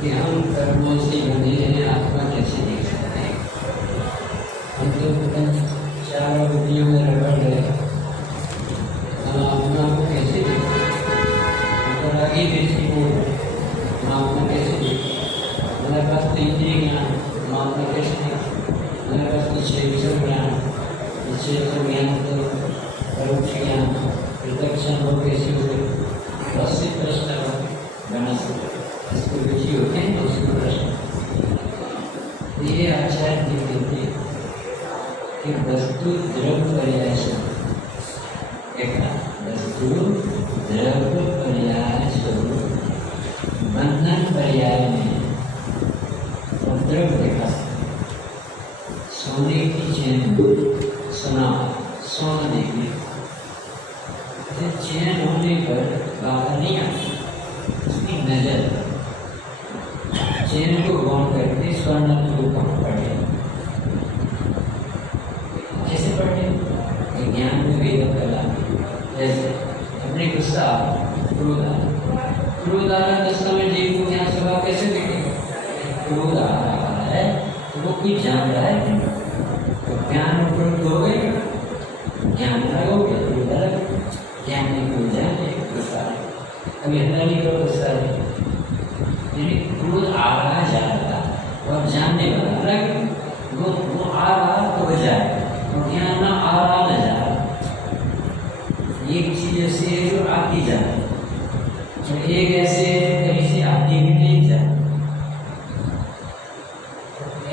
कि हम कर्मों से बने हैं, आत्मा कैसे देख सकते हैं? हम तो चारों बुद्धियों में रगड़ गए, हम आत्मा को कैसे देख सकते हैं? तो आगे बेसी को हम आत्मा कैसे देखें? हमारे पास तो इंद्रिय ज्ञान, हम आत्मा कैसे देखें? हमारे पास तो क्षेत्र ज्ञान, क्षेत्र ज्ञान तो परोक्ष ज्ञान, प्रत्यक्ष अनुभव कैसे हुए? बहुत से प्रश्न बना सकते, इसको रुचि होते हैं तो उसको प्रश्न ये आचार्य जी कहते हैं कि वस्तु द्रव्य पर्याय स्वरूप, एक वस्तु द्रव्य पर्याय स्वरूप बंधन पर्याय में द्रव्य देखा सोने की चैन, सोना सोना देखी चैन होने पर बाहर नहीं आती, उसकी नजर चैन को गौण करके स्वर्ण रूप पढ़े, कैसे पढ़े? ज्ञान में वेद कला, जैसे अपने गुस्सा क्रोध आ रहा है, 10 समय जीव को ज्ञान स्वभाव कैसे देखेगा? क्रोध आ रहा है तो वो कुछ जान रहा है, तो ज्ञान में क्रोध हो गए, ज्ञान लगोगे क्रोध अलग, ज्ञान में क्रोध जाए गुस्सा, अभी हटाने का गुस्सा है, क्रोध आ रहा जा रहा और जानने वाला अलग, वो आ रहा तो वो जाए और ज्ञान ना आ रहा न जा रहा। एक चीज ऐसी है जो आती जाए और एक ऐसे कहीं से आती भी नहीं जाए,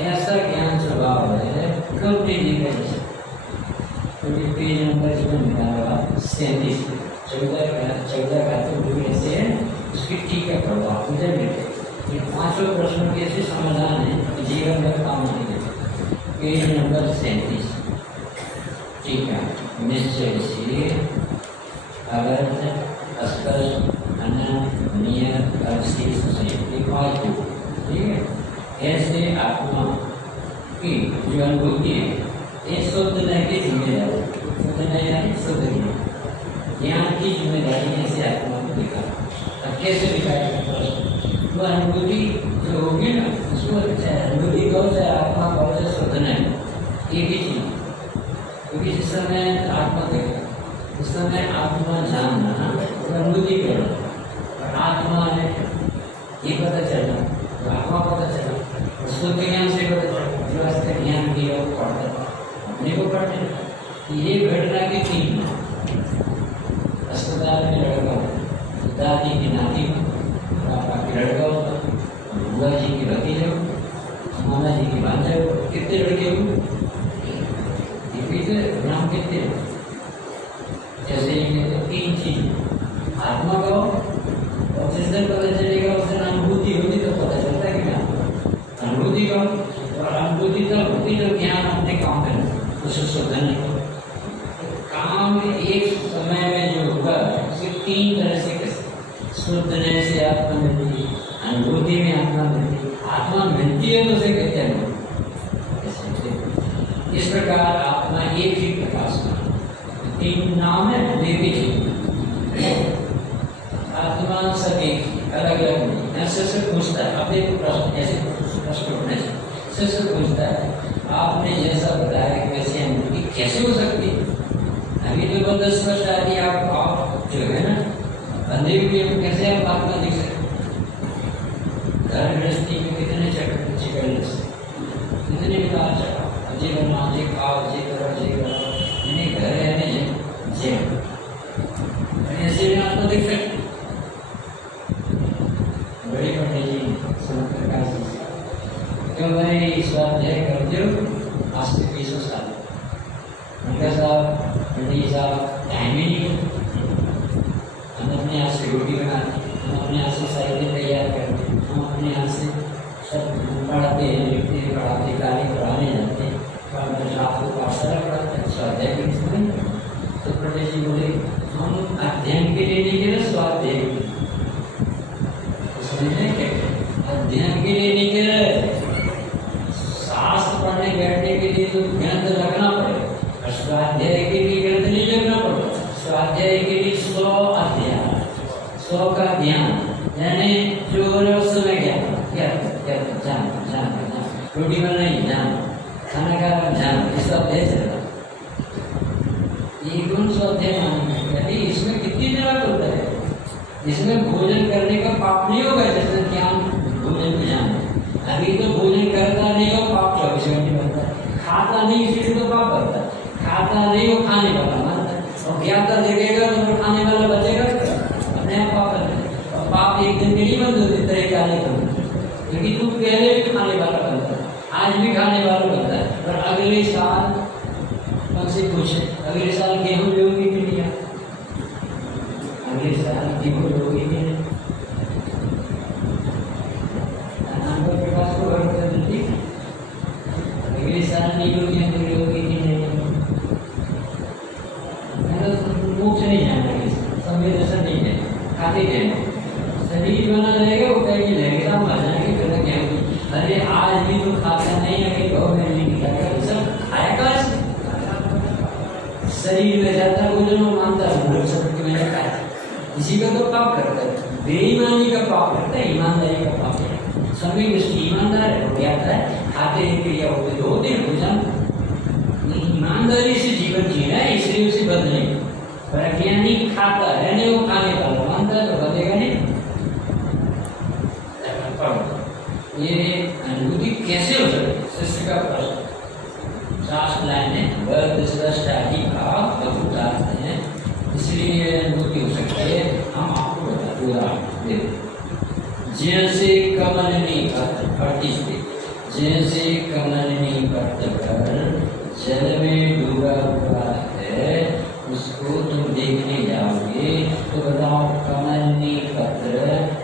ऐसा ज्ञान स्वभाव है कब नहीं देखा जा सकता। तो पेज नंबर इसमें निकाला 37 14 का तो ऐसे है, उसकी टीका प्रभाव मुझे मिले। ये 5 प्रश्नों के ऐसे समाधान है जीवन में काम नहीं देते। पेज नंबर 37 ठीक है। निश्चय से अगर स्पष्ट अनंत नियत अवशेष से ठीक है, ऐसे आत्मा की जो अनुभूति है ये शुद्ध नहीं की जिम्मेदारी, शुद्ध नहीं है शुद्ध नहीं, ज्ञान की जिम्मेदारी ऐसे आत्मा को दिखा। अब कैसे दिखाएगा? वो अनुभूति जो होगी ना, उसको अनुभूति कहो चाहे आत्मा कहो चाहे शुद्ध नहीं, एक ही चीज। क्योंकि जिस समय आत्मा देखा उस समय आत्मा जानना और अनुभूति करना, और आत्मा है ये पता चलना, तो आत्मा पता चला, और शुद्ध ज्ञान से पता चला, जो अस्त्र ज्ञान दिया वो पढ़ता अपने को पढ़ने। ये घटना की 3 अस्पताल में लड़का, दादी की नाती, पापा की लड़का होता, बुआ जी की भतीजा, मामा जी की भांजा, कितने लड़के हुए? नाम कितने? जैसे ये 3 चीज आत्मा का, और जिस दिन पता चलेगा उस दिन अनुभूति होगी तो पता चलता उसे शोधन नहीं करो। काम एक समय में जो होगा उसे तीन तरह से कैसे शोधने से आत्मा मिलती है, अनुभूति में आत्मा मिलती है, आत्मा मिलती है तो उसे कहते हैं इस प्रकार आत्मा एक ही प्रकाश में तीन नाम है, वे भी आत्मा सब एक ही, अलग अलग नहीं। ऐसे से पूछता है, अब देखो प्रश्न ऐसे प्रश्न उठने से पूछता है आपने जैसा बताया कि वैसे अनुभूति कैसे हो सकती है? अभी तो बहुत स्पष्ट आ रही आप जो है ना अंधे हुए कैसे आप आत्मा दिख सकते? घर गृहस्थी में कितने चिकन कितने विकार चढ़ा अजय बना अजय खाओ अजय करो यानी घर है ऐसे में आपको देख सकते बड़ी पंडित जी प्रकाश जी क्यों भाई स्वाध्याय करते हो आज से 20 साल उनका साहब पंडित साहब टाइम ही नहीं हम अपने हाथ से रोटी बनाते हम अपने हाथ से साइकिल तैयार करते हम अपने हाथ से सब पढ़ाते हैं लिखते हैं पढ़ाते कार्य कराने जाते हैं आपको पाठशाला पढ़ाते हैं स्वाध्याय के लिए तो पंडित जी बोले हम अध्ययन के लिए नहीं कह रहे स्वाध्याय समझने के अध्ययन के लिए नहीं कह रहे शास्त्र पढ़ने बैठने के लिए तो ग्रंथ रखना पड़ेगा और स्वाध्याय के लिए ग्रंथ नहीं रखना पड़ेगा। स्वाध्याय के लिए 100 अध्याय 100 का ध्यान यानी जो उस समय क्या जान रोटी बनाई जान खाना का जान इस अध्याय चलेगा ये कौन सा अध्याय मानेंगे? इसमें कितनी जरूरत होता है? इसमें भोजन करने का पाप नहीं होगा जिसमें ज्ञान भोजन में जान अभी तो भोजन करता नहीं हो पाप 24 घंटे बनता है खाता नहीं इसलिए तो पाप बनता है खाता नहीं हो खाने वाला मानता है और ज्ञाता देखेगा तो खाने वाला बचेगा अपने आप पाप बनता है। पाप एक दिन में नहीं बंद होते तरह क्या नहीं बनता क्योंकि तू पहले भी खाने वाला बनता है आज भी खाने वाला बनता है पर अगले साल हमसे पूछे अगले साल गेहूँ लोगी कि नहीं अगले साल गेहूँ लोगी कि नहीं प्रकाश को अगले साल नहीं लोगी लोगी कि नहीं मुख से नहीं जाना संवेदन नहीं है खाते गए शरीर बना रहेगा वो कहीं रहेगा हम आ जाएंगे फिर गेहूँ अरे आज भी तो खाता नहीं है बहुत नहीं सब खाया का शरीर में जाता भोजन में मानता है सब कि मैंने खाया इसी का तो पाप करता है बेईमानी का पाप करता है ईमानदारी का पाप है सभी ईमानदार है हो जाता है खाते हैं क्रिया होते तो होते हैं भोजन ईमानदारी से जीवन जीना है इसलिए उसे बदले पर यानी खाता है नहीं वो खाने वाला मानता है तो बदलेगा नहीं। ये अनुभूति कैसे हो सकती है शिष्य का प्रश्न शास्त्र लाइन बद्ध सृष्टि भाव बदलते हैं इसलिए ये अनुभूति हो सकती है। हम आपको बताते जैसे कमलनी पत्र जैसे कमलनी पत्र पर जल में डूबा हुआ है उसको तुम देखने जाओगे तो बताओ कमलनी पत्र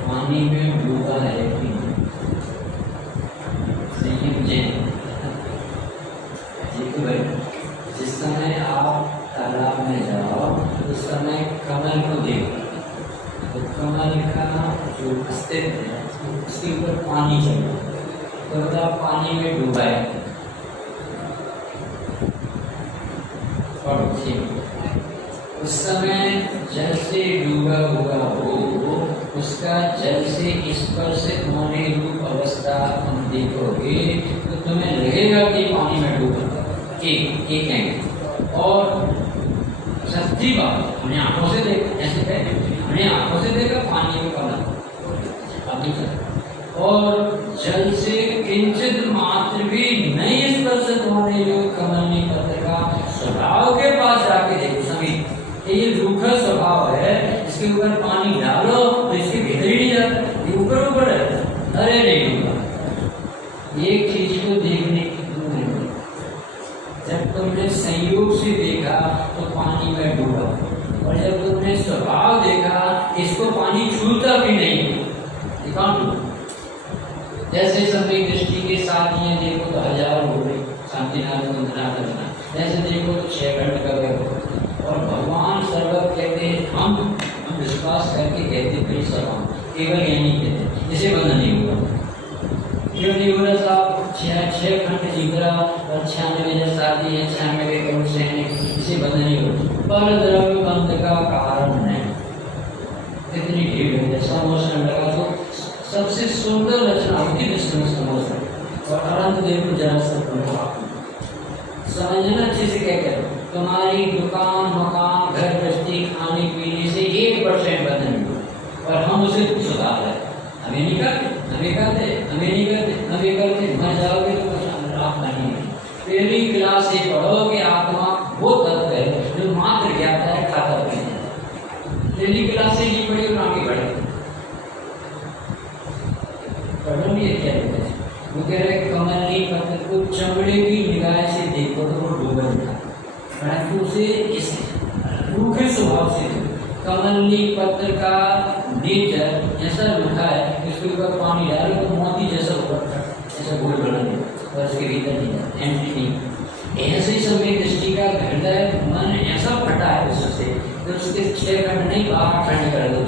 पानी में डूबा है कि जिस समय आप तालाब में जाओ उस समय कमल को देखो तो कमल का जो अस्तित्व है उसके ऊपर पानी चलो तो बताओ पानी में डूबा है और उस समय जल से डूबा हुआ हो उसका जल से स्पर्श होने रूप अवस्था तुम देखोगे तो तुम्हें लगेगा कि पानी में डूबा एक है और सच्ची बात हमने आंखों से देखा ऐसे कहते हमने आंखों से देखा पानी में कमल और जल से किंचित मात्र भी नहीं स्पर्शित होने जो कमलनी पत्र का स्वभाव के पास जाके देखो सभी ये रूखा स्वभाव है इसके ऊपर पानी डालो तो इसके भीतर ही नहीं जाता ये ऊपर ऊपर है अरे नहीं होगा एक चीज को देखने की जब तुमने संयोग से देखा तो पानी में डूबा और जब तुमने स्वभाव देखा इसको पानी छूता भी नहीं जैसे समय दृष्टि के साथ ये देखो तो हजारों हो गए शांतिनाथ जैसे देखो तो 6 खंड का व्यवहार और भगवान सर्वज्ञ कहते हैं, हम विश्वास करके कहते थे सर्वम, केवल यही कहते, इसे बंधन नहीं हुआ। क्यों नहीं हो रहा साहब? 6 खंड जीव रहा और 96 शादी है, 96 करोड़ सैनिक, इसे बंधन नहीं हो। पर द्रव्य बंध का कारण नहीं। इतनी भीड़ है, समोसन लगा तो सबसे सुंदर रचना होती है समोसन, और अनंत देव को जरा सा समझना अच्छे से। क्या करें, तुम्हारी दुकान मकान घर गृहस्थी खाने पीने से 1% बंधन हुआ और हम उसे सुधार रहे, हमें नहीं करते, हमें करते, हमें नहीं करते, हमें करते, मर जाओगे तो कुछ आप नहीं। पहली क्लास से पढ़ोगे, आत्मा वो तत्व है जो मात्र ज्ञाता है, खाता भी नहीं। पहली क्लास से नहीं पढ़ी और आगे बढ़े पढ़ो नहीं है क्या है? वो कह रहे कमलनी पत्र को चमड़े की निगाह से देखो तो वो डूबा था, परंतु उसे इस रूखे स्वभाव से कमलनी पत्र का नेचर ऐसा रूखा है, इसके ऊपर पानी डालो तो मोती जैसा ऊपर ऐसा गोल बना दे और उसके भीतर नहीं एंट्री नहीं। ऐसे समय दृष्टि का हृदय मन ऐसा फटा है उससे तो उसके 6 खंड नहीं 8 खंड कर दो,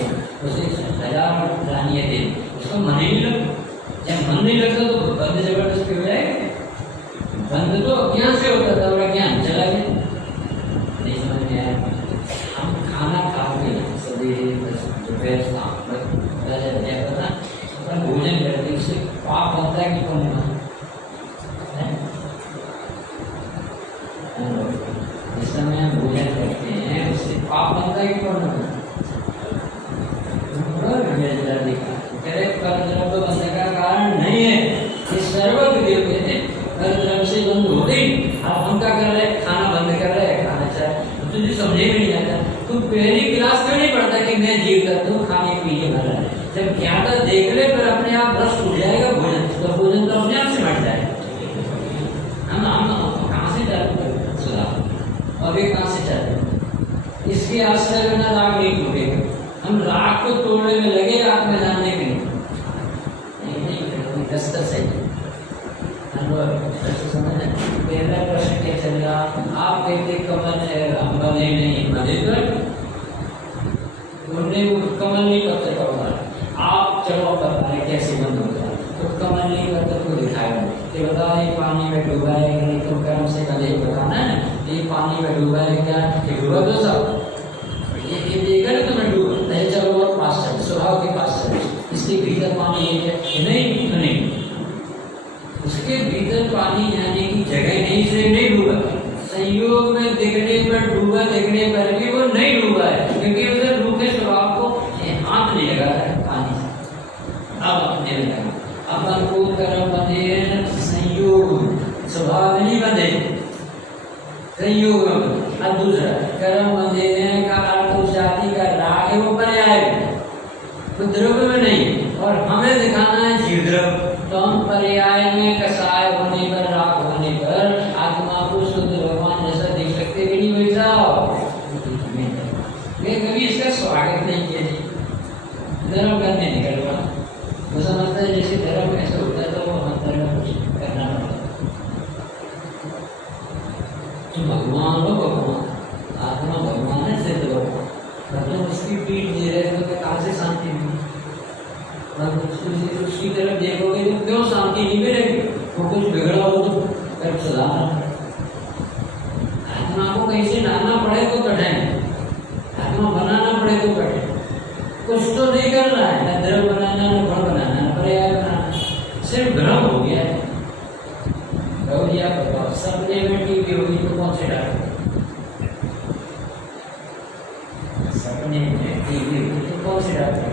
उसे 1000 रानियाँ दे, उसको मन ही नहीं लगता। जब मन नहीं लगता तो बंद जबरदस्ती हो जाएगा। बंद तो अज्ञान से होता था और अज्ञान चला गया, नहीं समझ में आया। हम खाना खाओगे सवेरे दोपहर शाम पता अपन भोजन करते उससे पाप बनता है कि कम होता है? जिस समय हम भोजन करते हैं उससे पाप बनता है कि कम होता है? कर्म बंधन का कारण नहीं है, ये सर्वज्ञ देव कहते हैं कर्म से बंद हो गई। अब हम क्या कर रहे हैं? खाना बंद कर रहे हैं, खाना चाहे तुझे समझे में नहीं आता। तू पहली क्लास क्यों नहीं पढ़ता कि मैं जीव करता हूँ, खाने पीने वाला है। जब ज्ञाता देख ले पर अपने आप रस उठ जाएगा भोजन, तो भोजन तो अपने आप से बढ़ जाएगा। हम कहाँ से चालू सुधार और ये कहाँ से चालू? इसके आश्रय बिना राग नहीं टूटेगा। हम राग को तोड़ने में लगे, राग में जानने के लिए पहला प्रश्न क्या चल रहा? आप कहते कमल है, हम बने नहीं बने तो उन्हें कमल नहीं पत्थर का उदाहरण आप चलो बताए कैसे बंद होता है। तो कमल नहीं पत्थर को दिखाया कि बताओ ये पानी में डूबा है कि नहीं, तो कर्म से कल ही बताना है ये पानी में डूबा है क्या, ये डूबा तो सब ये देखा ना तुम्हें डूबा नहीं, चलो और पास चलो, स्वभाव के पास चलो, इसके भीतर पानी है नहीं तो नहीं, उसके भीतर पानी जाने की जगह नहीं, इसलिए नहीं डूबा। संयोग में दिखने पर डूबा, दिखने पर भी वो नहीं डूबा है, क्योंकि उसे रूखे स्वभाव को हाथ नहीं लगा है पानी से। अब अपने लगा, अपन को कर्म बंधे संयोग स्वभाव नहीं बंधे, संयोग में। अब दूसरा कर्म बंधे का अर्थ उस जाति का राग है, वो पर्याय तो द्रव्य में नहीं, और हमें दिखाना है जीव द्रव्य। तो हम पर्याय में कसाय होने पर, राग होने पर आत्मा को शुद्ध भगवान जैसा देख सकते कि नहीं वैसा। मैं कभी इसका स्वागत नहीं किया जी, धर्म करने निकल पड़ा। वो समझता है जैसे धर्म ऐसा होता है तो वो धर्म कुछ करना पड़ता है। तो भगवान हो, भगवान आत्मा भगवान है, सिद्ध भगवान, मतलब उसकी पीठ दे रहे तो कहाँ से शांति मिली? उसकी तरफ देखोगे तो क्यों शांति नहीं मिलेगी? वो कुछ बिगड़ा हो तो कर सुधारना। आत्मा को कहीं से लाना पड़े तो कठिन, आत्मा बनाना पड़े तो कठिन। कुछ तो नहीं कर रहा है, न द्रव बनाना, न गुण बनाना, न पर्याय बनाना, सिर्फ भ्रम हो गया है। गौरिया बताओ, सपने में टीवी होगी तो कौन से डालोगे? सपने में टीवी होगी तो कौन से डालोगे?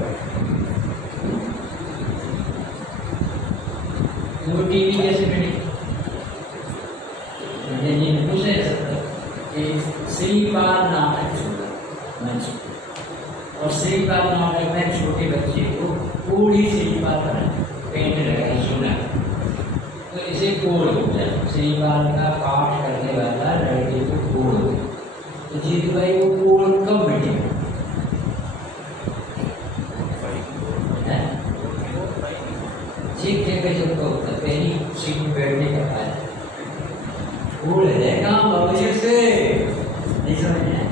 वो टीवी कैसे बनी? मैंने पूछे श्रीपाल नाटक मंच, और श्रीपाल नाटक में छोटे बच्चे को पूरी श्रीपाल बना पेंट लगाई सुना, तो इसे कोड़ होता है। श्रीपाल का पाठ करने वाला लड़के को कोड़ हो, तो जीत भाई वो कोड़ कब मिटे? ठीक है, जब तो पहली सीट बैठने का पाया फूल है कहाँ भविष्य से नहीं समझ में।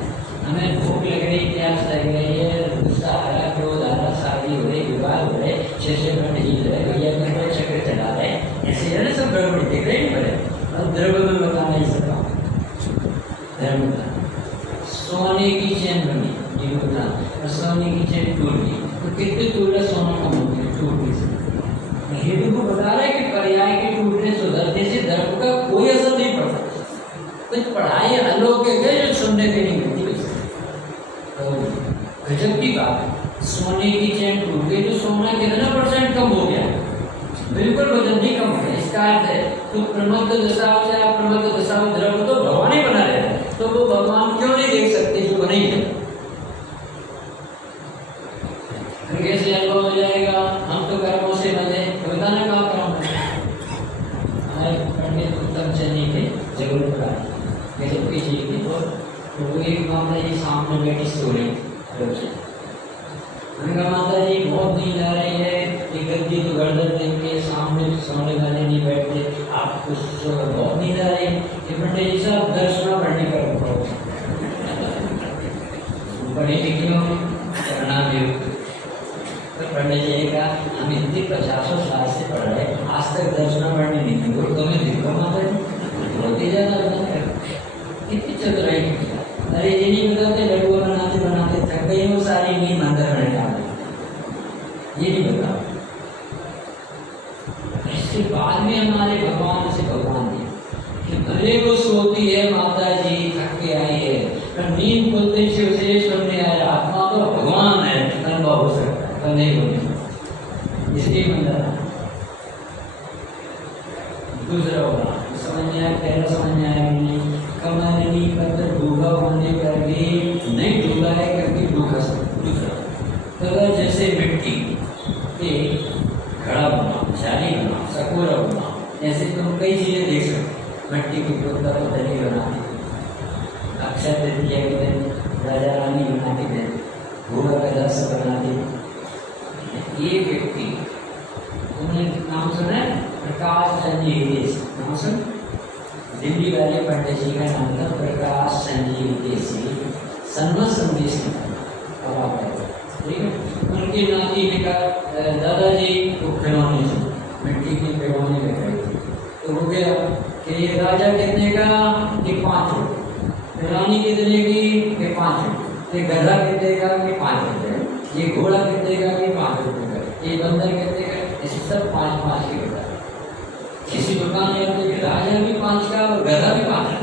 हमें भूख लग रही, प्यास लग रही है, गुस्सा आ रहा, क्रोध आ रहा, शादी हो रही, विवाह हो रहे, 6 घंटे जी रहे, भैया में चक्कर चला रहे, ऐसे है ना सब गड़बड़ी दिख रही पड़े। और द्रव्य में बताना ही सब धर्म का। सोने की चैन बनी ये बता, और सोने की चैन टूट गई तो कितने टूटा सोना का मूल्य टूट गई। हेतु को बता रहा है कि पर्याय के टूटने सुधरने से धर्म का कोई असर नहीं पड़ता। कुछ पढ़ाई अलौकिक है जो सुनने के नहीं मिलती। तो गजब की बात है, सोने की चैन टूट गई तो सोना कितना % कम हो गया? बिल्कुल वजन नहीं कम हो गया। इसका अर्थ है तो प्रमत्त दशा से अप्रमत्त दशा में द्रव्य तो भगवान ही बना रहे हैं, तो वो भगवान क्यों नहीं देख सकते जो बने हैं? कैसे अनुभव हो जाएगा? हम तो कर्मों से बने, तो बताना कहाँ करूँगा। हमारे पंडित उत्तम चंदी थे जबलपुर गजब की जी थी। तो वो एक माता जी सामने बैठी सो रही। मैंने कहा माता जी बहुत नींद आ रही है, ये गद्दी तो गर्दन देख के सामने सोने वाले नहीं बैठते, आप कुछ बहुत नींद आ रही है। पंडित जी साहब दर्शन बढ़ने कर बड़ी डिग्रियों करना भी पंडित जी का हम इतनी 50 साल से पढ़ रहे, आज तक दर्शन बढ़ने नहीं थी। वो तुम्हें दिखो माता जी बहुत ही ज्यादा कितनी चतुराई। अरे ये नहीं बताते लड्डू बनाते बनाते थक गई वो सारी नींद अंदर में डाल दी, ये नहीं बता। इसके बाद में हमारे भगवान से भगवान दिए कि भले वो सोती है माता जी थक के आई है, पर नींद खुलते से उसे सुनने आया आत्मा तो भगवान है, अनुभव हो सकता है पर नहीं होने। इसलिए बंदा दूसरा होगा समझ में आया, पहला समझ में आया नहीं। कमरनी पत्र डूबा होने पर भी नहीं डूबा है क्योंकि दूसरा तो जैसे मिट्टी के घड़ा बना, जाली बना, सकोरा बना, ऐसे तुम कई चीजें देख सकते। मिट्टी की पतली बनाते, अक्षय तृतीया के दिन राजा रानी बनाते थे, घोड़ा का रस बनाते। ये व्यक्ति तुमने नाम सुना है? प्रकाश संजीव देसी नाम सुन। दिल्ली वाले पंडित जी का नाम था प्रकाश संजीव देसी। सन्मत संदेश ठीक है। उनके नाती ने कहा दादाजी को खिलौने से मिट्टी के खिलौने में गए थे, तो हो गया कि ये राजा कितने का कि 5 रुपये, रानी कितने की कि 5 रुपये, ये गधा कितने का कि 5 रुपये, ये घोड़ा कितने का कि 5 रुपये का, ये बंदर कितने का, इसे सब 5-5 के बता। किसी दुकान में तो राजा भी 5 का और गधा भी 5 का।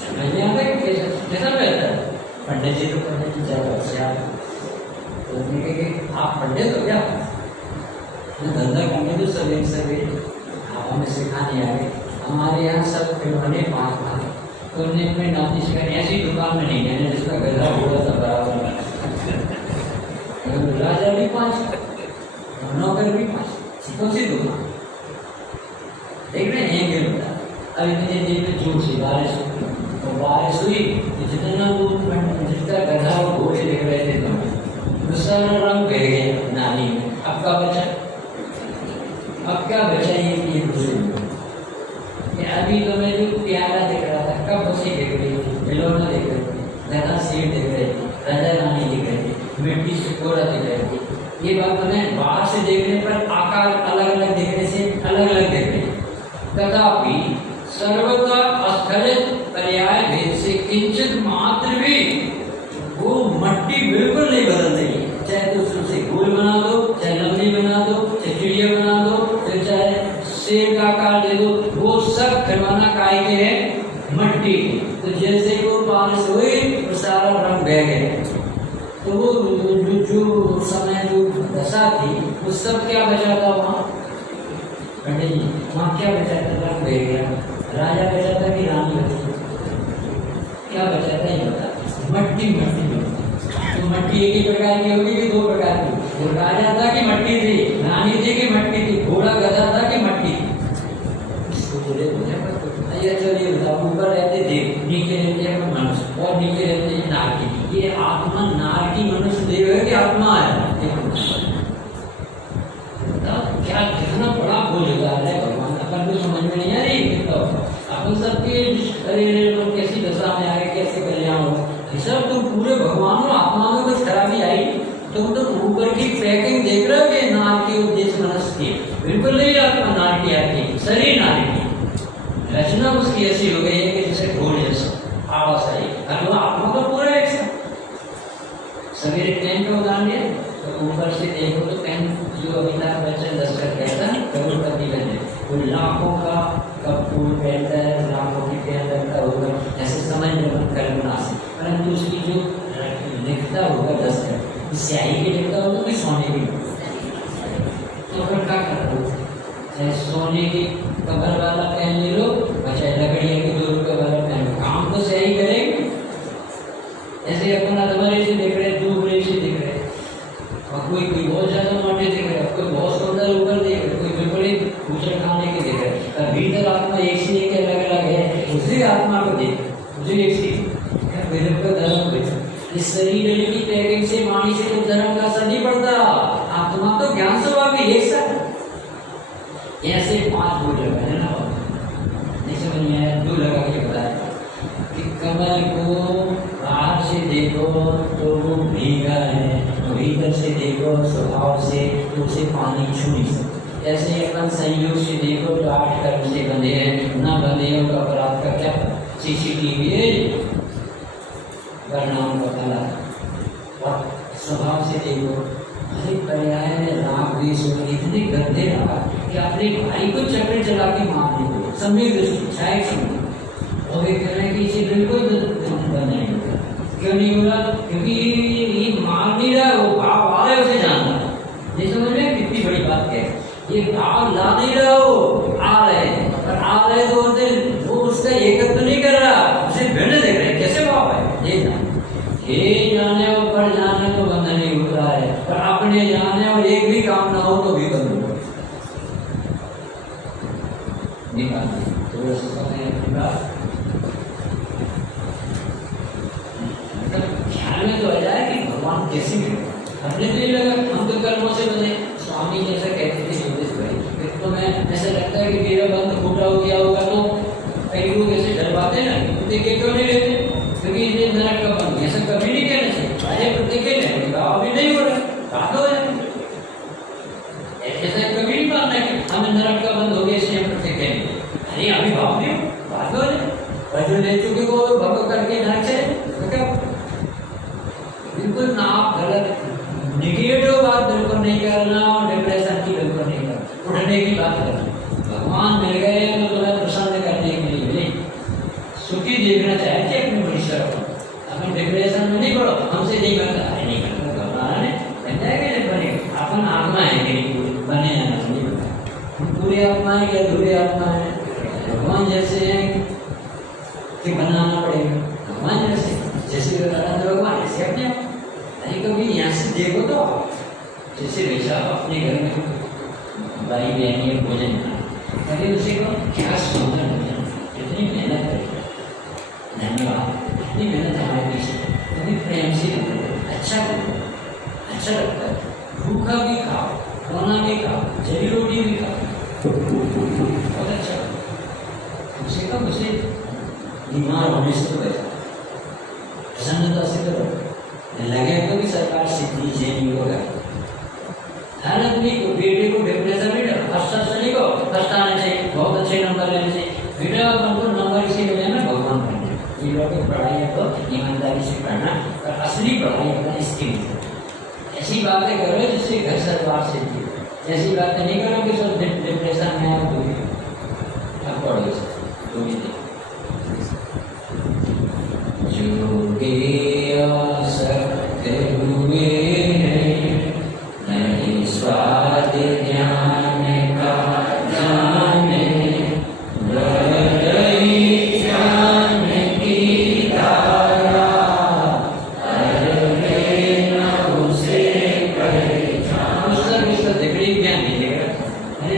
समझ में आता है कैसा रहता है? पंडित जी तो पंडित जी ज्यादा होशियार, तो आप पंडित हो क्या? धंधा करने तो सभी आप हमें सिखाने आए। हमारे यहाँ सब खिलौने 5-5, तो उन्हें अपने नाती से कहा ऐसी दुकान में नहीं जाने जिसका गधा घोड़ा सब बराबर। राजा भी 5, नौकर भी 5, कौन सी दुकान देख रहे हैं? क्या होता है? अब इतने दिन में झूठ सी बारिश हुई, तो बारिश हुई तो जितना दूध जिसका गधा और घोड़े दिख रहे थे तो सारा रंग बह गया नाली में। अब क्या बचा? अब क्या बचा? ये अभी तो मैं जो प्यारा दिख रहा था, कब उसे देख रही थी, खिलौना देख रही थी, गधा शेर देख रही थी, राजा रानी दिख रही थी, मिट्टी से कोरा दिख रही थी। ये बात हमें बाहर से देखने पर आकार अलग अलग देखने से अलग अलग देख रही है। तथापि सर्वथा अस्खलित पर्याय भेद से किंचित मात्र भी वो मट्टी बिल्कुल नहीं बदल रही है। चाहे तो उससे गोल बना दो, चाहे लंबी बना दो, चाहे चिड़िया बना दो, चाहे शेर का आकार दे दो, वो सब खिलौना काय के है मट्टी के। तो जैसे वो बारिश हुई तो सारा रंग बह गया। तो वो जो समय जो दशा थी वो सब क्या बचा था वहाँ? पंडित जी वहाँ क्या बचा था? रंग बह गया। राजा बचा था कि रानी बची? क्या बचा था ये बता? मट्टी तो मट्टी एक ही प्रकार की होगी कि 2 प्रकार की? वो राजा था कि मट्टी थी, रानी थी कि मट्टी थी, घोड़ा गधा था कि मट्टी थी? इसको बोले चलिए बताओ। ऊपर रहते देव, नीचे रहते हैं मनुष्य, और नीचे रहते हैं नारकी। ये आत्मा नारकी मनुष्य देव है कि आत्मा है? क्या अरे ये लोग कैसी दशा में आए, कैसे कल्याण हो। सर तुम पूरे भगवान हो, आत्मा में कुछ खराबी आई, तुम तो ऊपर की पैकिंग देख रहे हो कि नार की उद्देश्य मनस की, बिल्कुल नहीं। आत्मा नार की आती, शरीर नार की रचना उसकी ऐसी हो गई है कि जैसे ढोल जैसा आवाज आई। अरे वो आत्मा तो पूरा एक सा। सवेरे पेन का उदाहरण दिया तो ऊपर से देखो तो पेन जो अमिताभ बच्चन दस्खत कहता है करोड़पति बने, वो लाखों का कपूर पहनता है, लाखों की पेन रखता होगा, ऐसे समझ में कल्पना से, परंतु उसकी जो लिखता होगा दस्खत स्याही के लिखता होगा कि सोने की, तो फिर क्या करता होगा? चाहे सोने की कवर वाला पेन ले लो, चाहे लकड़िया की 2 रुपये वाला पेन, काम तो स्याही करेंगे। ऐसे अपना दबरे से देख रहे, दूबरे से दिख रहे, और कोई बहुत ज्यादा मोटे दिख रहे, कोई बहुत सुंदर ऊपर देख रहे, कोई बिल्कुल ही भूषण खाने के देख रहे। भीतर आत्मा एक से एक अलग अलग है, उसी आत्मा को देख, उसी एक से धर्म को। इस शरीर की पैकिंग से वाणी से तो धर्म का असर नहीं पड़ता, आत्मा तो ज्ञान स्वभाव भी एक साथ। ऐसे 5 बोल लगाए ना, नहीं समझ में आया, 2 लगा के बताया कि कमल को बाहर से देखो तो वो भीगा है, भीतर से देखो स्वभाव से तो उसे पानी छू नहीं सकते। ऐसे अपन संयोग से देखो तो 8 कर्म से बंधे हैं, ना बंधे हो तो अपराध का क्या CCTV है, परिणाम का कला। और स्वभाव से देखो, अरे पर्याय में राग द्वेष इतने गंदे रहा कि अपने भाई को चक्कर चला के मारने को सम्यक दृष्टि छाया समझ, और ये कह रहे हैं कि इसे बिल्कुल बंद नहीं होगा। क्यों नहीं होगा? क्योंकि ये मार नहीं रहा, वो भाव आ रहा है, उसे जानना है। नहीं समझ में कितनी बड़ी बात है, ये भाव ला नहीं रहा, वो आ रहे हैं, और आ रहे तो वो उसका एकत्व नहीं कर रहा, उसे भिन्न देख रहे हैं। कैसे भाव है देखना, ये जाने और पर जाने तो बंद नहीं हो रहा है, पर अपने जाने और एक भी काम ना हो तो भी बंद हो थोड़ा सा ख्याल में तो आ जाए कि भगवान कैसे मिले। हमने तो ये लगा हम तो कर्मों से बने, स्वामी जैसा कहते थे ज्योतिष भाई, फिर तो मैं ऐसा लगता है कि मेरा बंद फूटा हो गया होगा तो कई लोग ऐसे डरवाते ना, देखे क्यों नहीं लेते? क्योंकि ये नरक का बंद ऐसा कभी नहीं कहना चाहिए। अरे प्रत्येक लेने का अभी नहीं हो रहा, बात हो जाए ऐसा कभी नहीं मानना कि हमें नरक का बंद हो गया इसलिए हम प्रत्येक कहेंगे। अरे अभी भाव नहीं बात हो जाए, और जो ले चुके को भगव करके नरक से तो क्या बिल्कुल ना, आप गलत निगेटिव बात बिल्कुल नहीं करना, और डिप्रेशन की बिल्कुल नहीं करना, उठने की बात करना। भगवान मिल गए तो तुम्हें प्रसन्न करने के लिए मिले, सुखी देखना चाहिए अपने मनुष्य को। अपन डिप्रेशन में नहीं पड़ो, हमसे नहीं बनता, अरे नहीं बनता भगवान ने बन जाएगा, नहीं बनेगा। अपन आत्मा है कि बने हैं नहीं बनता, पूरी आत्मा है या अधूरी आत्मा है? भगवान जैसे हैं कि बनाना पड़ेगा, भगवान जैसे जैसे भगवान ऐसे अपने आप। अरे कभी यहाँ से देखो तो जैसे वैसा अपने घर में भाई बहनी है भोजन बना, अरे उसे को क्या सुंदर भोजन, इतनी मेहनत करेगा, धन्यवाद, इतनी मेहनत हमारे पीछे, कभी प्रेम से अच्छा करो, अच्छा लगता है। भूखा भी खाओ, खाना भी खाओ, जली रोटी भी खाओ, बहुत अच्छा। उसे कब उसे बीमार होने से तो बचा, प्रसन्नता से करो, लगे तो भी सरकार सिद्धि चेंज होगा। हर आदमी को, बेटे को डिप्रेशन में फर्स्ट को फर्स्ट आना चाहिए, बहुत अच्छे नंबर लेने चाहिए। बेटा हमको नंबर इसी वजह में भगवान पढ़ने, ये लोग पढ़ाई है तो ईमानदारी से पढ़ना, और असली पढ़ाई अपना स्किल। ऐसी बातें करो जिससे घर सरकार सिद्धि, ऐसी बातें नहीं करो कि सब डिप्रेशन में आप दूरी अब पढ़ो दूरी जोगे आसक्त हुए नहीं स्वाद ज्ञान का जाने, बड़ी ज्ञान की धारा अरे न उसे पहचान। उसका दिखड़ी ज्ञान नहीं देगा, अरे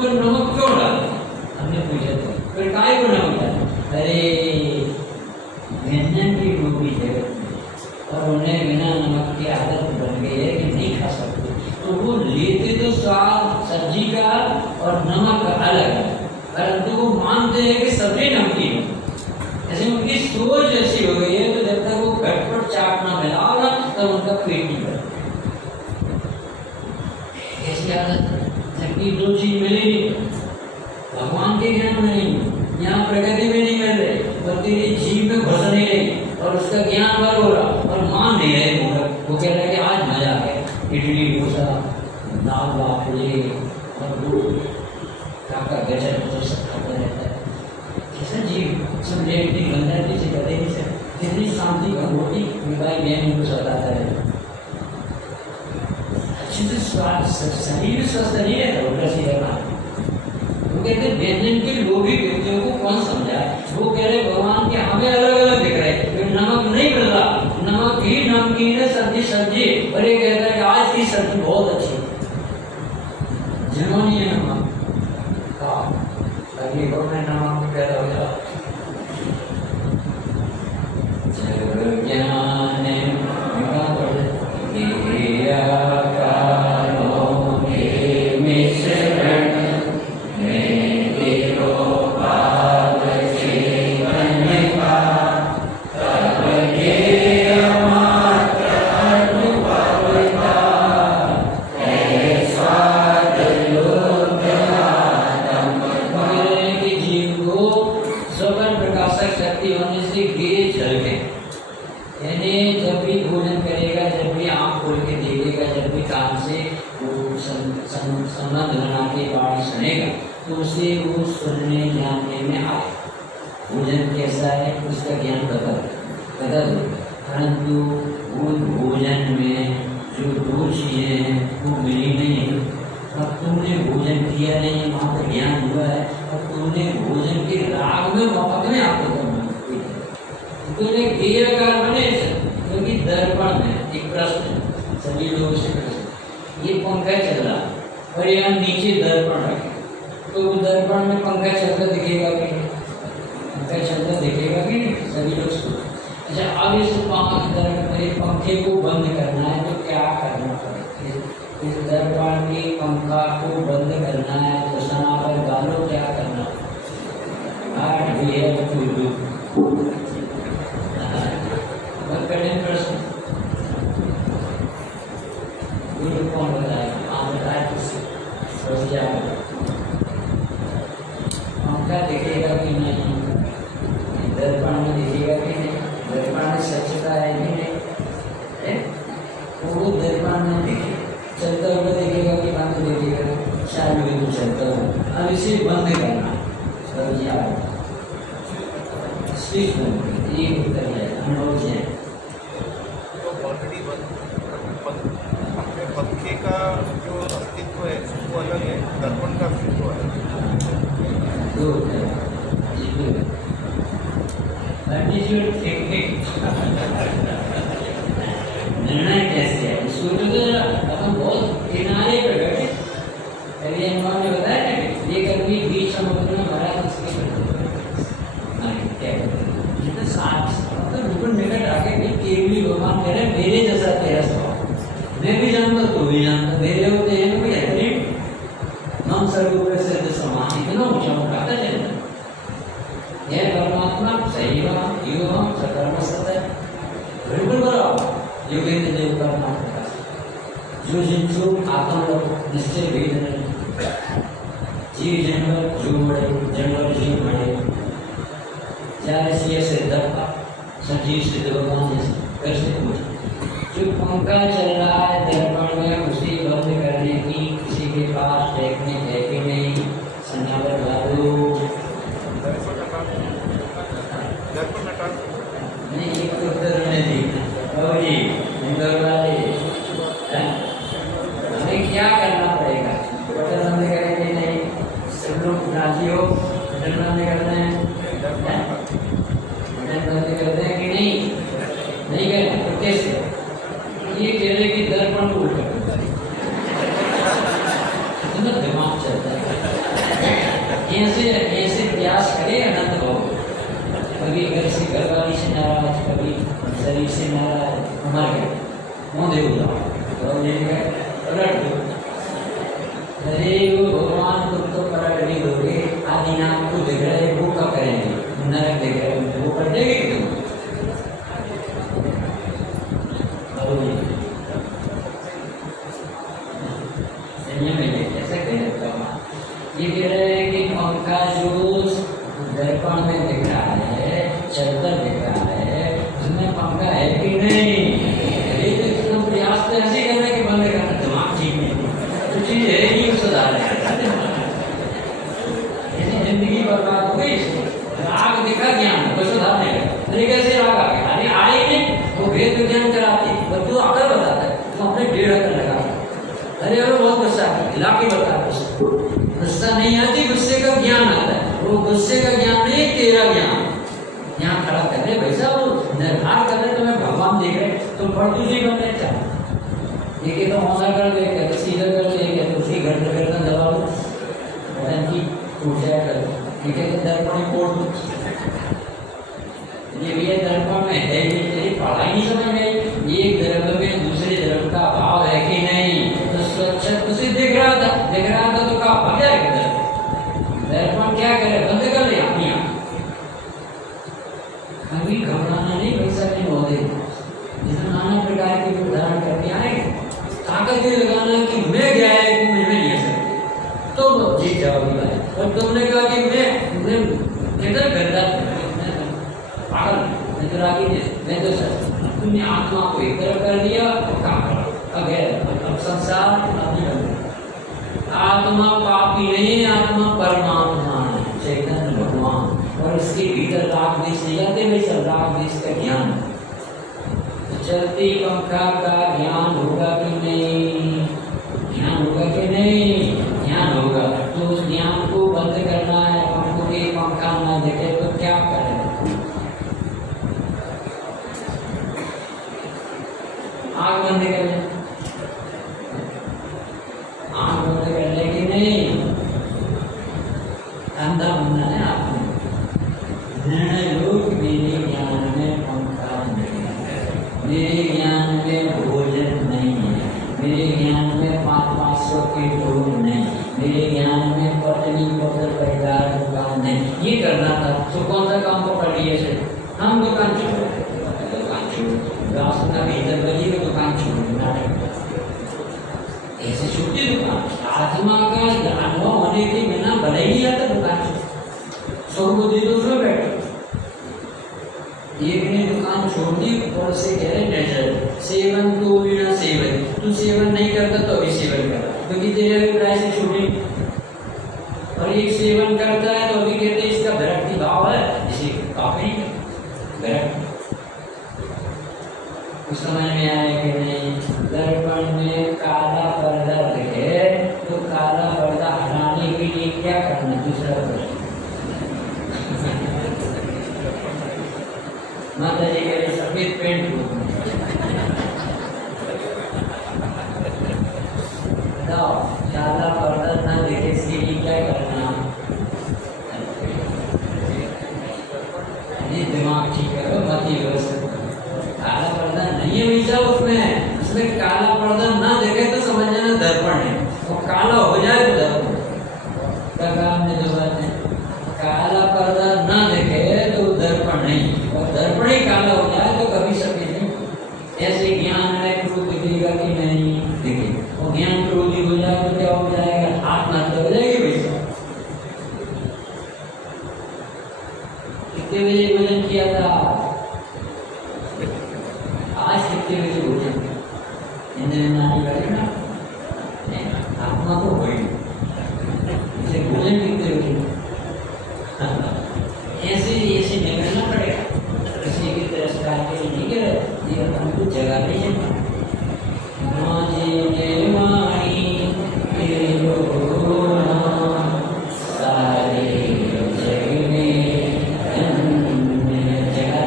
फिर नमक क्यों डाला? हमने पूछा था फिर काय को नमक डाला? अरे व्यंजन की डूबी जगत में और उन्हें बिना नमक की आदत बन गई है कि नहीं खा सकते, तो वो लेते तो स्वाद सब्जी का और नमक का अलग है, परंतु वो मानते हैं कि सब्जी नमकीन है। ऐसे उनकी सोच ऐसी हो गई है, तो जब तक वो घटपट चाट ना मिलाओ तब उनका पेट नहीं भरता। ऐसी आदत जबकि दो चीज मिलेगी, भगवान के ज्ञान में नहीं, यहाँ प्रकृति में नहीं मिल रहे, और तेरी जीव में घुस नहीं रही और उसका ज्ञान भर हो रहा और मान नहीं रहे मूर्ख। वो कह रहे कि आज मजा आ गया, इडली डोसा दाल बाफले और दूध काका गजब तो सब खाता रहता है। कैसा जीव सब लेट नहीं बन जाती से कहते नहीं सर कितनी शांति का रोटी भाई बहन उनको सताता है। अच्छे से स्वास्थ्य शरीर स्वस्थ नहीं रहता, उल्टा सीधा काम। वो कहते व्यंजन के लोभी व्यक्तियों को कौन समझा? वो कह रहे भगवान के हमें अलग अलग दिख रहे हैं, नमक नहीं बदला, नमक ही नमकीन है, सब्जी सब्जी। और ये कहता है कि आज की सब्जी बहुत अच्छी है, जिन्होंने नमक कहा अगली को मैं नमक पैदा हो जाओ। पंखे को बंद करना है तो क्या करना पड़ेगा? इस दर्पण के पंखा को बंद करना है तो सना पर डालो, क्या करना? कठिन प्रश्न कौन बताएगा? आप बताए पंखा दिखेगा कि नहीं, दर्पण में दिखेगा कि नहीं, दर्पण में स्वच्छता है कि नहीं, वो दर्पण में देखे चलता हुआ देखेगा कि बंद देखेगा, शायद भी तो चलता हो। अब इसे बंद करना स्विच बंद, ये उत्तर है अनुभव से। तो ऑलरेडी पंखे का जो अस्तित्व है वो अलग है, दर्पण का अस्तित्व अलग है। दो निर्णय कैसे है सोचो तो जरा। अपन बहुत किनारे पर बैठे, पहले अनुमान ने बताया ना ये कभी बीच समुद्र में भरा इसके क्या जितने साथ बिल्कुल निकट आके केवली भगवान कह रहे मेरे जैसा तेरा स्वभाव, मैं भी जानता तू भी जानता, मेरे होते हैं कोई एथलीट हम सर्वोपरि सिद्ध समान, इतना ऊंचा उठाता चलता यह परमात्मा सही युगम सकर्म सत्य बिल्कुल बराबर योगेंद्र देव का नाम जो जिनको आत्म निश्चय भेद जीव जानवर जो मरे जानवर जीव मरे जैसे सिद्धप्पा सजीव सिद्ध भगवान जैसे कैसे पूछ जो पंखा चल रहा है दर्पण में उसे बंद करने की किसी के पास टेक्निक है कि नहीं? संज्ञा पर लागू नहीं एक तो उत्तर में देखना और ये इंदौर वाले हमें क्या करना पड़ेगा? बटन बंद करेंगे नहीं, सब लोग राजी हो बटन बंद करना है, बटन बंद करते हैं कि नहीं? नहीं करते तो कैसे? ये कह रहे कि दर्पण को उल्टा दिमाग चलता है ऐसे ऐसे प्रयास करे अनंत हो। कभी घर से घरवाली से नाराज, कभी शरीर से नाराज, हमारे मुँह दे तो पलट दो। अरे वो भगवान तुम तो पलट नहीं दोगे, आदि नाम को देख रहे वो कब करेंगे, नरक देख रहे वो पलट देंगे तुम। ये कह रहे हैं कि पंखा जो दर्पण में दिख रहा है, चलकर दिख रहा है, उसमें पंखा है कि नहीं? अरे तो इतना प्रयास तो ऐसे कर रहे कि बंद करना, दिमाग ठीक नहीं, तो चीज है नहीं सुधार है। जिंदगी बर्बाद हो गई। राग दिखा ज्ञान को सुधार नहीं है। अरे कैसे राग आ गया? अरे आए नहीं, वो वेद विज्ञान कराते, बस जो अकल बताता है, तो अपने 1.5 अकल लगा। अरे अरे बहुत गुस्सा है, हिला के बता। गुस्सा नहीं आती, गुस्से का ज्ञान आता है। वो गुस्से का ज्ञान नहीं, तेरा ज्ञान यहाँ खड़ा कर रहे भाई साहब, वो निर्धार कर रहे तुम्हें भगवान देख रहे, तुम प्रभु बनने चाहते। ये तो मौका कर दे, कहते सीधा कर दे, कहते उसी घर का दबा दो, की टूट जाया कर। ठीक है, तो दर्पण कोड ये दर्पण में है, ये तेरी पढ़ाई नहीं समझ में। एक द्रव्य में दूसरे द्रव्य का भाव है कि नहीं? तो स्वच्छ उसे दिख रहा था तो कहा भाग जाएगा। दर्पण क्या करे? बंद कर ले अपनी आँख। कभी घबराना नहीं, पैसा नहीं होते, जिसमें नाना प्रकार के उदाहरण करके आए, ताकत ये लगाना कि मैं क्या है कि मैं नहीं है सकती, तो जीत जाओगी भाई। और तुमने कहा कि मैं किधर करता पागल, मैं तो रागी थे, मैं तो सच। तुमने आत्मा को एक तरफ कर दिया तो काम करा। अब संसार अपनी आत्मा पापी नहीं, आत्मा परमात्मा है, चैतन्य भगवान। और उसके भीतर राग देश नहीं जाते, वे सब राग देश का ज्ञान। चलती पंखा का ज्ञान होगा कि नहीं? ज्ञान होगा कि नहीं? ज्ञान होगा। तो उस ज्ञान को बंद करना है, हमको कि पंखा ना देखे तो क्या करें? आँख बंद कर ले, आँख बंद कर ले कि नहीं? अंधा बनना है आपने। निर्णय लो कि मेरे ज्ञान में पंखा नहीं है, मेरे ज्ञान में भोजन नहीं है, मेरे ज्ञान में 500 के टोल नहीं, मेरे ज्ञान में पत्नी पुत्र परिवार दुकान नहीं। ये करना था तो कौन सा काम पकड़ लिए से? हम दुकान छोड़, दुकान छोड़, गाँव का भीतर बनी को दुकान छोड़ना ऐसे छोटी दुकान। आत्मा का अनुभव होने के बिना भले ही आता दुकान सौ बुद्धि तो उसमें बैठो। एक ने दुकान छोड़ दी और से कह रहे नेचर सेवन तो बिना सेवन, तू सेवन नहीं करता तो अभी सेवन कर, क्योंकि तेरे अभिप्राय से छोड़ी। और एक सेवन करता है तो अभी कहते इसका विरक्ति भाव है, इसे काफी विरक्ति। कुछ समझ में आया कि नहीं? दर्पण में काला पर्दा दिखे तो काला पर्दा हटाने के लिए क्या करना? दूसरा प्रश्न। माता जी के सफेद पेंट बताओ, काला पर्दा ना दिखे इसके लिए क्या करना? ये दिमाग ठीक करो, मत ही काला पर्दा नहीं है भैया, उसमें काला पर्दा ना देखे तो समझ जाना दर्पण है, और काला हो जाए तो दर्पण का काम में जो बात है। काला पर्दा ना देखे तो दर्पण नहीं, और दर्पण ही काला हो जाए तो कभी सफेद नहीं। ऐसे ज्ञान में क्रोध दिखेगा कि नहीं दिखे, और ज्ञान क्रोधी हो जाए तो क्या हो जाएगा? आत्महत्या हो जाएगी भैया। कितने बजे भोजन किया था? आज कितने बजे भोजन? नानी करेगा आत्मा तो हो ही इसे भोजन कितने बजे? ऐसे नहीं करना पड़ेगा, किसी की तिरस्कार के लिए नहीं करे, ये हमको जगह नहीं है। सारे जग में जगह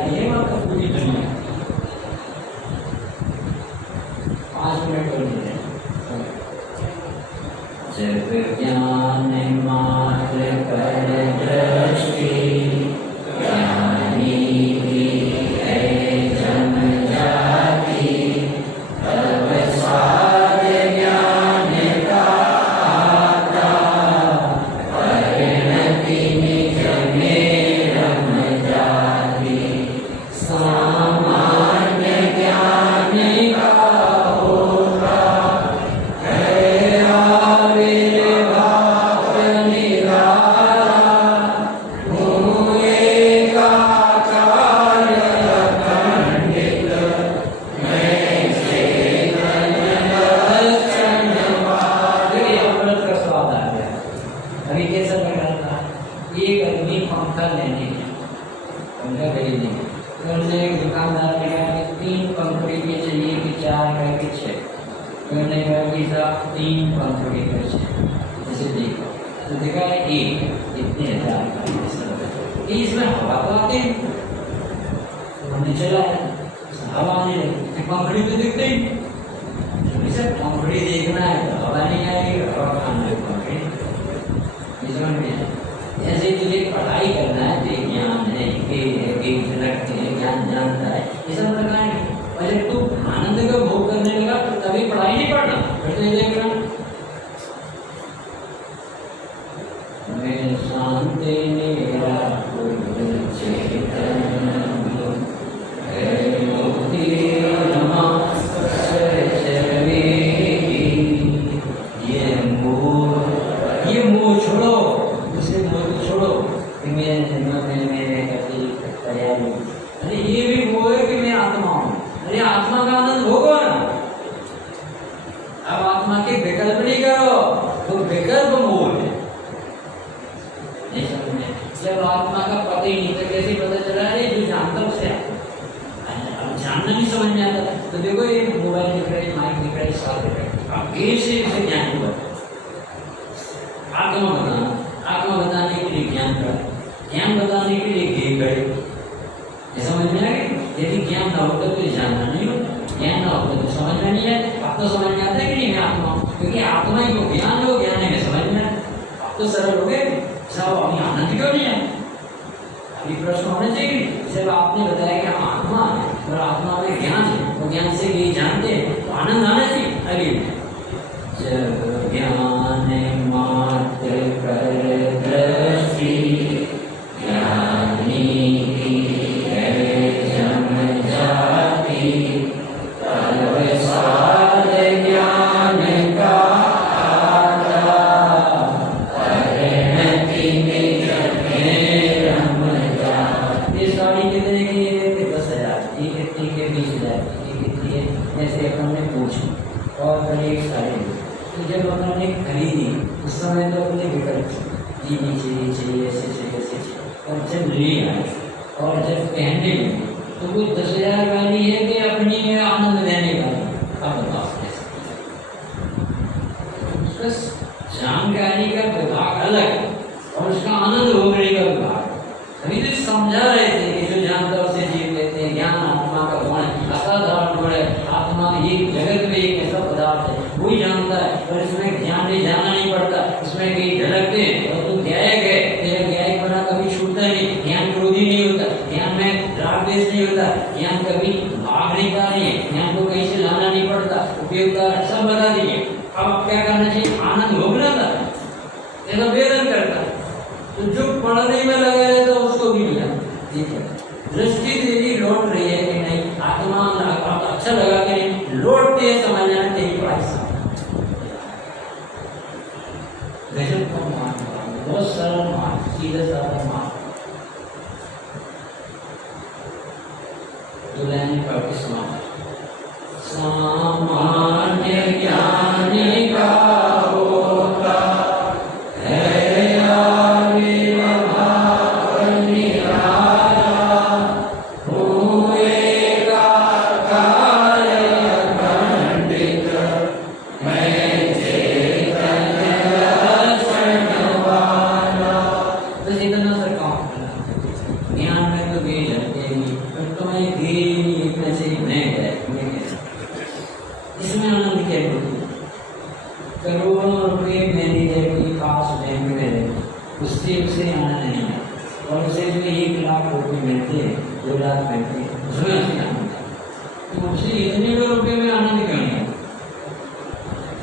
अभी कैसा लग रहा था, एक आदमी पंखा लेने गया, पंखा खरीदने गया, तो उन्होंने एक दुकानदार ने कहा कि 3 पंखुड़ी के चाहिए कि 4 का कि 6, तो उन्होंने कहा कि साहब 3 पंखुड़ी का चाहिए। जैसे देखो तो देखा एक इतने हजार का, इसमें हवा तो आती है, हमने चला हवा आने लगी, पंखुड़ी तो दिखते ही, पंखुड़ी देखना है तो हवा नहीं आएगी, हवा खाना है पंखुड़ी, समझ में। ऐसे तुझे पढ़ाई करना है तो ज्ञान है, रखते हैं ज्ञान जानता है, ये सब करना है। और जब तू आनंद का भोग करने लगा तो तभी पढ़ाई नहीं पढ़ना, फिर तो ये देखना मैं शांति मेरा ये मोह छोड़ो, दूसरे मोह को छोड़ो कि मैं तैयारी, अरे ये भी मोह है कि मैं आत्मा हूँ, अरे आत्मा का आनंद भोगो ना। अब आत्मा के विकल्प नहीं करो, तो विकल्प मोह है। जब आत्मा का पता ही नहीं तो कैसे पता चला, अरे जो जानता उसे जानना नहीं समझ में आता। तो देखो ये मोबाइल दिख रहा है, माइक दिख रहा है, साथ दिख रहा है, अब ये से इसे ज्ञान हुआ, आत्मा बताना, आत्मा बताने के लिए ज्ञान का, ज्ञान बताने के लिए ज्ञान करे, समझ में आ गया। यदि ज्ञान ना होता तो जानना नहीं होता, ज्ञान ना होता तो समझ में नहीं आता। अब तो समझ में आता है कि नहीं मैं आत्मा हूँ, क्योंकि आत्मा ही को ज्ञान हो, ज्ञान है समझ में। अब तो सरल हो गए सब, अभी आनंद क्यों नहीं है, अभी प्रश्न होना चाहिए। जब आपने बताया कि हम आत्मा है और आत्मा में ज्ञान है, वो ज्ञान से ये जानते हैं तो आनंद आना चाहिए। अरे जब ज्ञान मात्र कर दृष्टि ज्ञानी की जम जाती, तब साध ज्ञान का आता, परिणति में रम जाती। ये सारी कितने की है? 10,000, ये कितनी के 20,000, ये कितनी है, ऐसे अपन ने पूछी और करीब सारे। तो जब उन्होंने खरीदी उस समय तो अपने विकल्प जी नहीं चाहिए ऐसे चाहिए ऐसे चाहिए, और जब ले आए और जब पहनने लगे तो वो 10,000 वाली है कि अपनी में आनंद लेने वाली, अब बताओ कैसे। जानकारी का विभाग अलग और उसका आनंद भोगने का विभाग। अभी तो समझा रहे थे कि जो जानता उसे जीव लेते हैं, ज्ञान आत्मा का गुण है, असाधारण गुण है, आत्मा ये जगत में एक ऐसा पदार्थ है वही जानता है, और इसमें ज्ञान नहीं जाना नहीं पड़ता, इसमें कई झलकते हैं और तुम न्यायिक है, तेरा न्यायिक बना कभी छूटता नहीं, ज्ञान क्रोधी नहीं होता, ज्ञान में राग द्वेष नहीं होता, ज्ञान कभी भाग नहीं पा रही है, ज्ञान को कहीं से लाना नहीं पड़ता, उपयोगिता सब बता दीजिए। अब क्या करना चाहिए? आनंद भोगना था, ऐसा वेदन करता। तो जो पढ़ने में लगे रहे तो उसको भी लिया, ठीक है, दृष्टि तेरी लौट रही है कि नहीं, आत्मा अच्छा लगा कि नहीं, लौटती है समझना तेरी पढ़ाई समझ। गजब का मान, बहुत सरल मान, सीधा साधा मान। तो लाइन पढ़ के समाप्त। सामान्य ज्ञानी का होता है उससे आनंद नहीं है, और उसे जो 1 लाख रुपये मिलते हैं, 2 लाख मिलते हैं, उसमें उसे आनंद है। तो उसे इतने रुपये में आनंद क्यों नहीं है?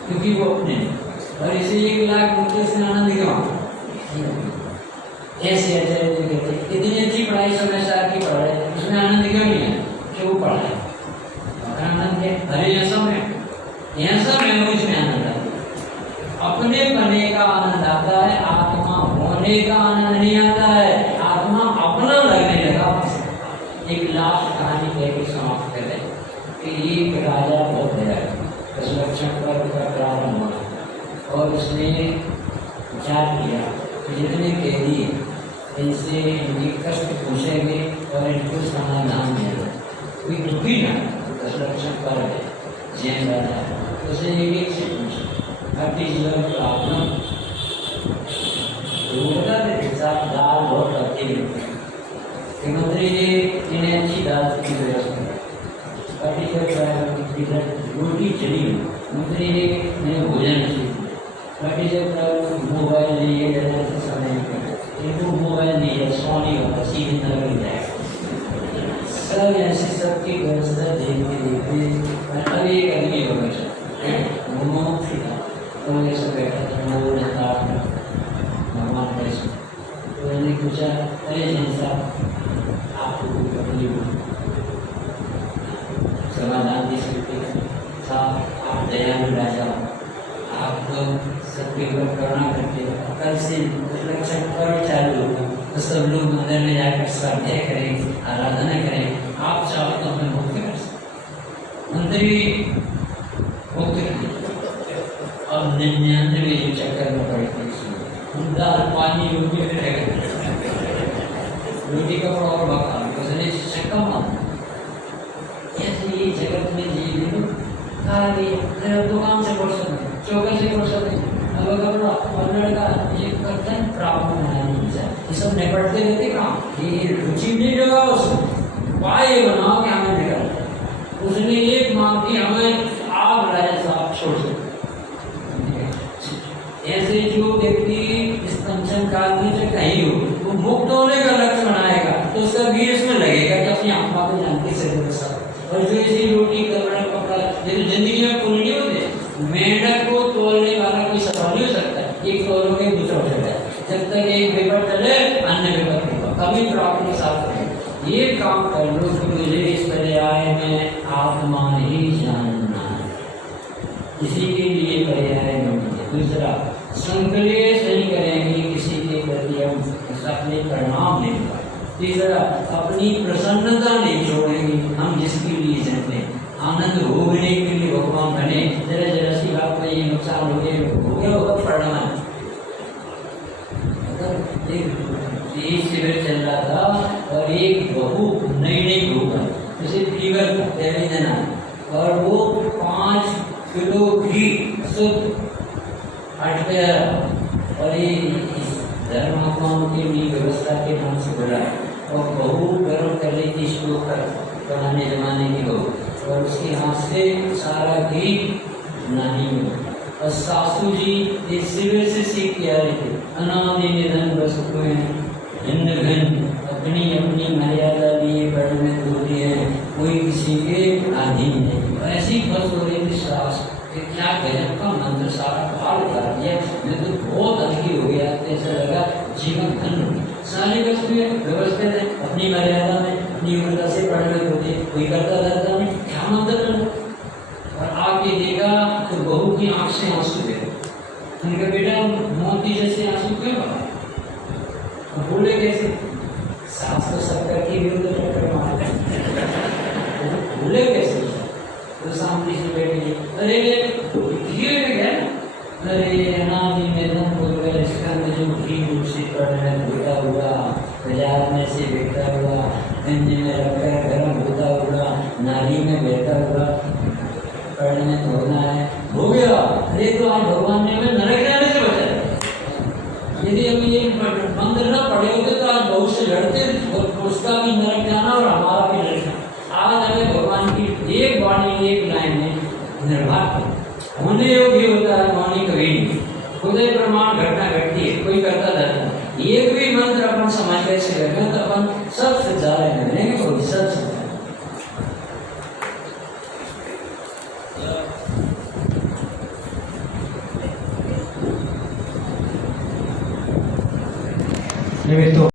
क्योंकि वो अपने, और इसे 1 लाख रुपये से आनंद क्यों? ऐसे इतनी अच्छी पढ़ाई समय साल की पढ़ रहे, उसमें आनंद क्यों नहीं है? क्यों पढ़ रहे? आनंद है, अरे ऐसा में इसमें आनंद आता है, अपने बने का आनंद आता है, आत्मा होने का आनंद नहीं आता है। आत्मा अपना लगने लगा। एक लास्ट कहानी कहकर समाप्त करें कि एक राजा बहुत बड़ा दशलक्षण पर्व का प्रारंभ हुआ और उसने विचार किया जितने कैदी इनसे इनके कष्ट पूछेंगे और इनको समाधान देगा। कोई दुखी ना दशरक्षण पर है जैन राजा तो उसे एक से पूछे आपकी जीवन प्रॉब्लम दाल बहुत अच्छी मिलती है। मंत्री जी इन्हें अच्छी दाल की व्यवस्था रोटी चली मंत्री जी ने भोजन बाकी जब मोबाइल लिए जाने से समय इनको मोबाइल नहीं है सोनी होगा सीधे न मिल जाएगा सब ऐसी सबकी व्यवस्था देखते देखते अभी एक आदमी होगा मुख्य था तो ये सब बैठा था वो नेता भगवान कृष्ण तो मैंने पूछा अरे जैन साहब आपको समाधान दे सकते साहब आप दयालु राजा आप सबके ऊपर करुणा करते हो कल से लक्षण पर्व चालू होगा तो सब लोग मंदिर में जाकर स्वाध्याय करें आराधना करें आप चाहो तो हमें मुक्त कर सकते मंत्री मुक्त अब 99 जो चक्कर में पड़ते दाल पानी रोटी में रहेगा रोटी का और बका उसने चक्का मार ऐसे ये जगत में जी खाली दुकान से पढ़ सकते चौकर से पढ़ सकते अब कपड़ा पन्नड़ का ये करते हैं प्राप्त बनाने ये सब निपटते रहते काम ये रुचि नहीं लगा उसको पाए बनाओ कि हमें निकल उसने एक मांग की हमें आप राजा साहब छोड़ सकते ऐसे जो व्यक्ति इस पंचम काल में जो कहीं हो वो मुक्त होने का लक्ष्य बनाएगा तो उसका वीर इसमें लगेगा कि अपनी आत्मा को जानते से और जो इसी रोटी कपड़ा कपड़ा ये तो जिंदगी में पूर्ण नहीं होते मेंढक को तोड़ने वाला कोई सफल नहीं हो सकता एक तोड़ोगे दूसरा हो सकता है जब तक एक पेपर चले अन्य पेपर होगा कभी प्राप्ति साथ है ये काम कर लो कि मुझे इस पर्याय में आत्मा ही जानना इसी के लिए पर्याय दूसरा संकलेश नहीं करेंगे किसी के प्रति हम अपने परिणाम नहीं पाए तीसरा अपनी प्रसन्नता नहीं छोड़ेंगे हम जिसके लिए जन्मे आनंद भोगने के लिए भगवान बने जरा जरा सी बात में ये नुकसान हो गया होगा परिणाम एक शिविर चल रहा था और एक बहू नई बहू जैसे फीवर था पहले जना और वो 5 किलो घी शुद्ध हट गया और ये धर्मात्माओं के लिए व्यवस्था के नाम से बोला और बहू गर्म कर रही थी स्टोव पर पुराने जमाने की बहू और उसके हाथ से सारा घी नहीं मिला और सासू जी एक शिविर से सीख के आ रहे थे अनादि निधन वस्तु भिन्न भिन्न अपनी अपनी मर्यादा लिए बड़े में दूरी है कोई किसी के अधीन नहीं ऐसी फंस हो रही थी सास क्या गजब का मंत्र सारा पार कर दिया मैं तो बहुत हल्की हो गया ऐसा लगा जीवन धन सारी वस्तुएं व्यवस्थित है अपनी मर्यादा में अपनी योग्यता से पढ़ने होते कोई करता रहता नहीं क्या मंत्र और आके देखा तो बहू की आंख से आंसू गए उनका बेटा मोती जैसे आंसू क्यों बहा बोले कैसे सास तो सबका की विरुद्ध टक्कर मारते बोले कैसे तो सामने से बैठे अरे ये क्या अरे अनादि में धन बोल गए स्कंद जो घी से पड़ने धोता हुआ बाजार में से बिकता हुआ गंज में रखकर गर्म होता हुआ नाली में बहता हुआ पड़ने धोना है हो गया अरे तो आज भगवान ने हमें नरक जाने से बचाया यदि हम ये मंत्र न पढ़े होते तो आज बहुत से लड़ते और उसका भी नरक जाना और हमारा भी नरक जाना आज हमें भगवान की एक वाणी एक लाइन में निर्भर होने योग्य होता है वाणी कभी नहीं खुदे प्रमाण घटना घटती है कोई करता रहता एक भी मंत्र अपन समझ कैसे रखें तो अपन सबसे ज्यादा मिलेंगे कोई सबसे तो